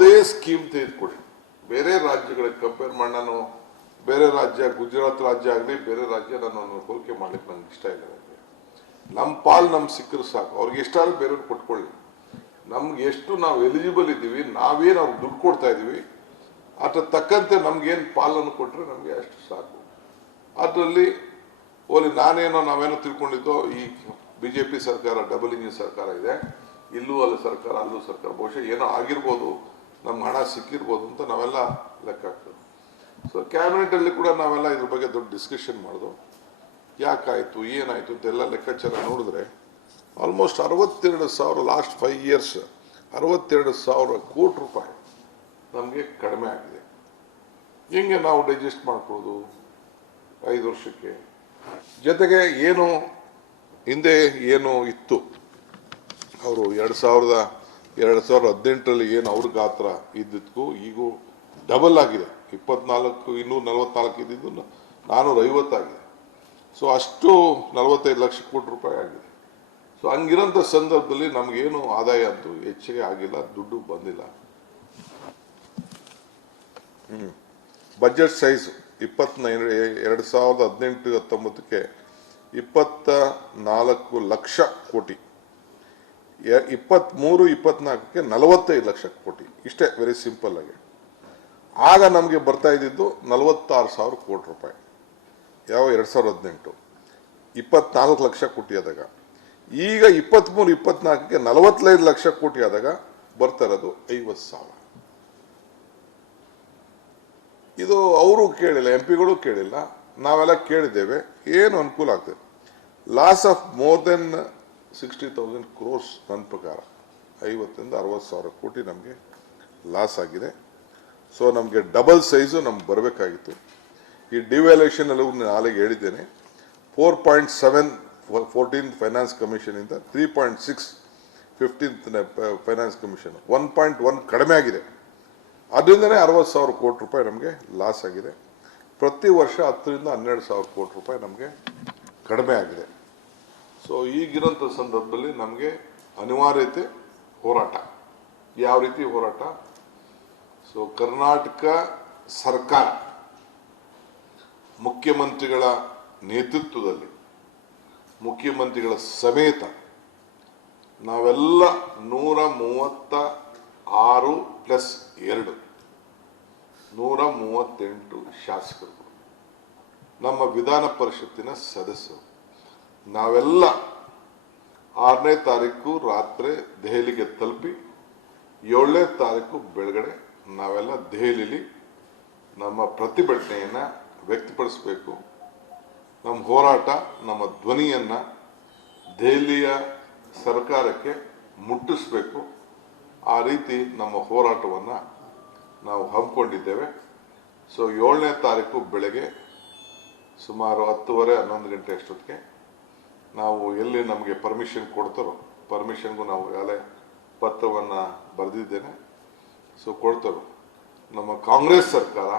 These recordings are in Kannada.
ಯಾವುದೇ ಸ್ಕೀಮ್ ತೆಗೆದುಕೊಡಿ, ಬೇರೆ ರಾಜ್ಯಗಳಿಗೆ ಕಂಪೇರ್ ಮಾಡಿ, ನಾನು ಬೇರೆ ರಾಜ್ಯ ಗುಜರಾತ್ ರಾಜ್ಯ ಆಗಲಿ ಬೇರೆ ರಾಜ್ಯ ನಾನು ಹೋಲಿಕೆ ಮಾಡ್ಲಿಕ್ಕೆ ನಂಗೆ ಇಷ್ಟ ಇಲ್ಲ. ನನಗೆ ನಮ್ಮ ಪಾಲ್ ನಮ್ಗೆ ಸಿಕ್ಕರು ಸಾಕು, ಅವ್ರಿಗೆ ಎಷ್ಟಾದ್ರೂ ಬೇರೆಯವ್ರು ಕೊಟ್ಕೊಳ್ಳಿ. ನಮ್ಗೆ ಎಷ್ಟು ನಾವು ಎಲಿಜಿಬಲ್ ಇದ್ದೀವಿ, ನಾವೇನು ಅವ್ರಿಗೆ ದುಡ್ಡು ಕೊಡ್ತಾ ಇದ್ದೀವಿ ಅದ್ರ ತಕ್ಕಂತೆ ನಮ್ಗೇನು ಪಾಲನ್ನು ಕೊಟ್ಟರೆ ನಮಗೆ ಅಷ್ಟು ಸಾಕು. ಅದರಲ್ಲಿ ನಾವೇನೋ ತಿಳ್ಕೊಂಡಿದ್ದೋ ಈ BJP ಸರ್ಕಾರ ಡಬಲ್ ಇಂಜಿನ್ ಸರ್ಕಾರ ಇದೆ, ಇಲ್ಲೂ ಅಲ್ಲಿ ಸರ್ಕಾರ ಅಲ್ಲೂ ಸರ್ಕಾರ, ಬಹುಶಃ ಏನೋ ಆಗಿರ್ಬೋದು, ನಮ್ಗೆ ಹಣ ಸಿಕ್ಕಿರ್ಬೋದು ಅಂತ ನಾವೆಲ್ಲ ಲೆಕ್ಕ ಹಾಕ್ತೇವೆ. ಸೊ ಕ್ಯಾಬಿನೆಟಲ್ಲಿ ಕೂಡ ನಾವೆಲ್ಲ ಇದ್ರ ಬಗ್ಗೆ ದೊಡ್ಡ ಡಿಸ್ಕಷನ್ ಮಾಡೋದು, ಯಾಕಾಯಿತು ಏನಾಯಿತು ಅಂತೆಲ್ಲ ಲೆಕ್ಕಾಚಾರ ನೋಡಿದ್ರೆ ಆಲ್ಮೋಸ್ಟ್ 62,000 ಲಾಸ್ಟ್ 5 years 62,000 ಕೋಟಿ ರೂಪಾಯಿ ನಮಗೆ ಕಡಿಮೆ ಆಗಿದೆ. ಹೆಂಗೆ ನಾವು ಡೈಜೆಸ್ಟ್ ಮಾಡ್ಕೊಳ್ಳೋದು 5 ವರ್ಷಕ್ಕೆ? ಜೊತೆಗೆ ಏನು ಹಿಂದೆ ಏನು ಇತ್ತು, ಅವರು 2018ರಲ್ಲಿ ಏನು ಅವ್ರ ಗಾತ್ರ ಇದ್ದಿದ್ದಕ್ಕೂ ಈಗೂ ಡಬಲ್ ಆಗಿದೆ. 244 ಇದ್ದಿದ್ದು 450 ಆಗಿದೆ. ಸೊ ಅಷ್ಟು 45 ಲಕ್ಷ ಕೋಟಿ ರೂಪಾಯಿ ಆಗಿದೆ. ಸೊ ಹಂಗಿರೋಂಥ ಸಂದರ್ಭದಲ್ಲಿ ನಮಗೇನು ಆದಾಯ ಅಂತೂ ಹೆಚ್ಚಿಗೆ ಆಗಿಲ್ಲ, ದುಡ್ಡು ಬಂದಿಲ್ಲ. ಬಜೆಟ್ ಸೈಜ್ 2018-19ಕ್ಕೆ 24 ಲಕ್ಷ ಕೋಟಿ, 23-24ಕ್ಕೆ 45 ಲಕ್ಷ ಕೋಟಿ, ಇಷ್ಟೇ, ವೆರಿ ಸಿಂಪಲ್ ಆಗಿ. ಆಗ ನಮಗೆ ಬರ್ತಾ ಇದ್ದಿದ್ದು 46,000 ಕೋಟಿ ರೂಪಾಯಿ. ಯಾವ 2018 24 ಲಕ್ಷ ಕೋಟಿ ಆದಾಗ, ಈಗ 23-24ಕ್ಕೆ 45 ಲಕ್ಷ ಕೋಟಿ ಆದಾಗ ಬರ್ತಾ ಇರೋದು 50,000. ಇದು ಅವರು ಕೇಳಿಲ್ಲ, MP ಗಳು ಕೇಳಿಲ್ಲ, ನಾವೆಲ್ಲ ಕೇಳಿದ್ದೇವೆ. ಏನು ಅನುಕೂಲ ಆಗ್ತದೆ? Loss of more than 60,000 crores ನನ್ನ ಪ್ರಕಾರ 50,000-60,000 ಕೋಟಿ ನಮಗೆ ಲಾಸ್ ಆಗಿದೆ. ಸೊ ನಮಗೆ ಡಬಲ್ ಸೈಜು ನಮ್ಗೆ ಬರಬೇಕಾಗಿತ್ತು. ಈ ಡಿವ್ಯಾಲ್ಯೂಷನ್ ಅಲ್ಲೂ ನಾಳೆಗೆ ಹೇಳಿದ್ದೇನೆ, 4.7 14th finance ಕಮಿಷನಿಂದ 3.6 15th finance commission 1.1 ಕಡಿಮೆ ಆಗಿದೆ. ಅದರಿಂದನೇ 60,000 ಕೋಟಿ ರೂಪಾಯಿ ನಮಗೆ ಲಾಸ್ ಆಗಿದೆ. ಪ್ರತಿ ವರ್ಷ 10,000-12,000 ಕೋಟಿ ರೂಪಾಯಿ ನಮಗೆ ಕಡಿಮೆ ಆಗಿದೆ. ಸೊ ಈಗಿರೋಂಥ ಸಂದರ್ಭದಲ್ಲಿ ನಮಗೆ ಅನಿವಾರ್ಯತೆ ಹೋರಾಟ. ಯಾವ ರೀತಿ ಹೋರಾಟ? ಸೊ ಕರ್ನಾಟಕ ಸರ್ಕಾರ ಮುಖ್ಯಮಂತ್ರಿಗಳ ನೇತೃತ್ವದಲ್ಲಿ, ಮುಖ್ಯಮಂತ್ರಿಗಳ ಸಮೇತ ನಾವೆಲ್ಲ 136 + 2 138 ಶಾಸಕರು, ನಮ್ಮ ವಿಧಾನ ಪರಿಷತ್ತಿನ ಸದಸ್ಯರು, ನಾವೆಲ್ಲ 6ನೇ ತಾರೀಕು ರಾತ್ರಿ ದೆಹಲಿಗೆ ತಲುಪಿ 7ನೇ ತಾರೀಕು ಬೆಳಗಡೆ ನಾವೆಲ್ಲ ದೆಹಲಿಲಿ ನಮ್ಮ ಪ್ರತಿಭಟನೆಯನ್ನು ವ್ಯಕ್ತಪಡಿಸಬೇಕು. ನಮ್ಮ ಹೋರಾಟ, ನಮ್ಮ ಧ್ವನಿಯನ್ನು ದೆಹಲಿಯ ಸರ್ಕಾರಕ್ಕೆ ಮುಟ್ಟಿಸಬೇಕು. ಆ ರೀತಿ ನಮ್ಮ ಹೋರಾಟವನ್ನು ನಾವು ಹಮ್ಮಿಕೊಂಡಿದ್ದೇವೆ. ಸೊ 7ನೇ ತಾರೀಕು ಬೆಳಗ್ಗೆ ಸುಮಾರು 10:30-11 ಗಂಟೆ ಅಷ್ಟೊತ್ತಿಗೆ ನಾವು ಎಲ್ಲಿ ನಮಗೆ ಪರ್ಮಿಷನ್ ಕೊಡ್ತಾರೋ, ಪರ್ಮಿಷನ್ಗೂ ನಾವು ಈಗಾಗಲೇ ಪತ್ರವನ್ನು ಬರೆದಿದ್ದೇನೆ. ಸೊ ಕೊಡ್ತಾರೋ, ನಮ್ಮ ಕಾಂಗ್ರೆಸ್ ಸರ್ಕಾರ,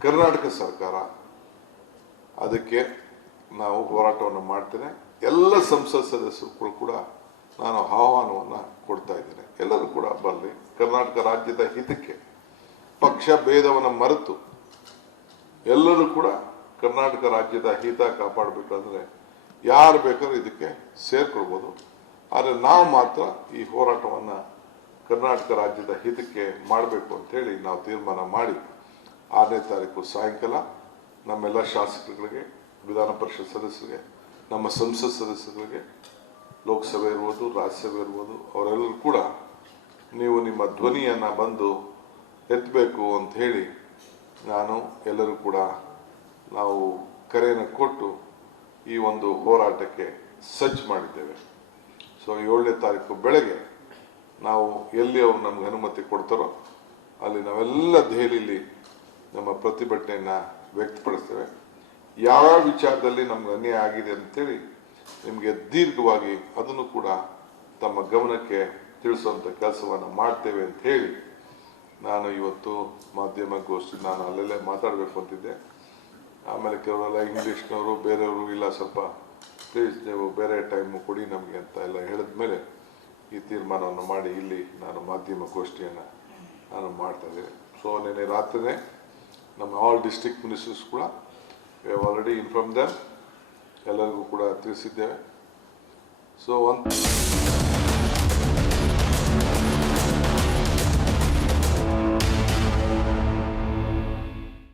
ಕರ್ನಾಟಕ ಸರ್ಕಾರ, ಅದಕ್ಕೆ ನಾವು ಹೋರಾಟವನ್ನು ಮಾಡ್ತೇನೆ. ಎಲ್ಲ ಸಂಸತ್ ಸದಸ್ಯರು ಕೂಡ ನಾನು ಆಹ್ವಾನವನ್ನು ಕೊಡ್ತಾ ಇದ್ದೇನೆ. ಎಲ್ಲರೂ ಕೂಡ ಬರಲಿ. ಕರ್ನಾಟಕ ರಾಜ್ಯದ ಹಿತಕ್ಕೆ ಪಕ್ಷ ಭೇದವನ್ನು ಮರೆತು ಎಲ್ಲರೂ ಕೂಡ ಕರ್ನಾಟಕ ರಾಜ್ಯದ ಹಿತ ಕಾಪಾಡಬೇಕಾದ್ರೆ ಯಾರು ಬೇಕಾದ್ರೂ ಇದಕ್ಕೆ ಸೇರ್ಕೊಳ್ಬೋದು. ಆದರೆ ನಾವು ಮಾತ್ರ ಈ ಹೋರಾಟವನ್ನು ಕರ್ನಾಟಕ ರಾಜ್ಯದ ಹಿತಕ್ಕೆ ಮಾಡಬೇಕು ಅಂತೇಳಿ ನಾವು ತೀರ್ಮಾನ ಮಾಡಿ 6ನೇ ತಾರೀಕು ಸಾಯಂಕಾಲ ನಮ್ಮೆಲ್ಲ ಶಾಸಕರುಗಳಿಗೆ, ವಿಧಾನ ಪರಿಷತ್ ಸದಸ್ಯರಿಗೆ, ನಮ್ಮ ಸಂಸತ್ ಸದಸ್ಯರಿಗೆ, ಲೋಕಸಭೆ ಇರ್ಬೋದು, ರಾಜ್ಯಸಭೆ ಇರ್ಬೋದು, ಅವರೆಲ್ಲರೂ ಕೂಡ ನೀವು ನಿಮ್ಮ ಧ್ವನಿಯನ್ನು ಬಂದು ಎತ್ತಬೇಕು ಅಂತ ಹೇಳಿ ನಾನು ಎಲ್ಲರೂ ಕೂಡ ನಾವು ಕರೆಯನ್ನು ಕೊಟ್ಟು ಈ ಒಂದು ಹೋರಾಟಕ್ಕೆ ಸಜ್ಜು ಮಾಡಿದ್ದೇವೆ. ಸೊ 7ನೇ ತಾರೀಕು ಬೆಳಗ್ಗೆ ನಾವು ಎಲ್ಲಿ ಅವರು ನಮ್ಗೆ ಅನುಮತಿ ಕೊಡ್ತಾರೋ ಅಲ್ಲಿ ನಾವೆಲ್ಲ ದೆಹಲಿಯಲ್ಲಿ ನಮ್ಮ ಪ್ರತಿಭಟನೆಯನ್ನು ವ್ಯಕ್ತಪಡಿಸ್ತೇವೆ. ಯಾವ ವಿಚಾರದಲ್ಲಿ ನಮ್ಗೆ ಅನ್ಯಾಯ ಆಗಿದೆ ಅಂತೇಳಿ ನಿಮಗೆ ದೀರ್ಘವಾಗಿ ಅದನ್ನು ಕೂಡ ತಮ್ಮ ಗಮನಕ್ಕೆ ತಿಳಿಸುವಂಥ ಕೆಲಸವನ್ನು ಮಾಡ್ತೇವೆ ಅಂತ ಹೇಳಿ ನಾನು ಇವತ್ತು ಮಾಧ್ಯಮಗೋಷ್ಠಿ ನಾನು ಅಲ್ಲೆಲ್ಲೇ ಮಾತಾಡಬೇಕು ಅಂತಿದ್ದೆ. ಆಮೇಲೆ ಕೆಲವರೆಲ್ಲ ಇಂಗ್ಲೀಷ್ನವರು ಬೇರೆಯವರು ಇಲ್ಲ, ಸ್ವಲ್ಪ ಪ್ಲೀಸ್ ನೀವು ಬೇರೆ ಟೈಮು ಕೊಡಿ ನಮಗೆ ಅಂತ ಎಲ್ಲ ಹೇಳಿದ ಮೇಲೆ ಈ ತೀರ್ಮಾನವನ್ನು ಮಾಡಿ ಇಲ್ಲಿ ನಾನು ಮಾಧ್ಯಮಗೋಷ್ಠಿಯನ್ನು ನಾನು ಮಾಡ್ತಾ ಇದ್ದೀನಿ. ಸೊ ನಿನ್ನೆ ರಾತ್ರಿನೇ ನಮ್ಮ ಆಲ್ ಡಿಸ್ಟ್ರಿಕ್ಟ್ ಮಿನಿಸ್ಟರ್ಸ್ ಕೂಡ ವಿ ಹ್ಯಾವ್ ಆಲ್ರೆಡಿ ಇನ್ಫಾರ್ಮ್ ದಮ್, ಎಲ್ಲರಿಗೂ ಕೂಡ ತಿಳಿಸಿದ್ದೇವೆ. ಸೊ ಒಂದು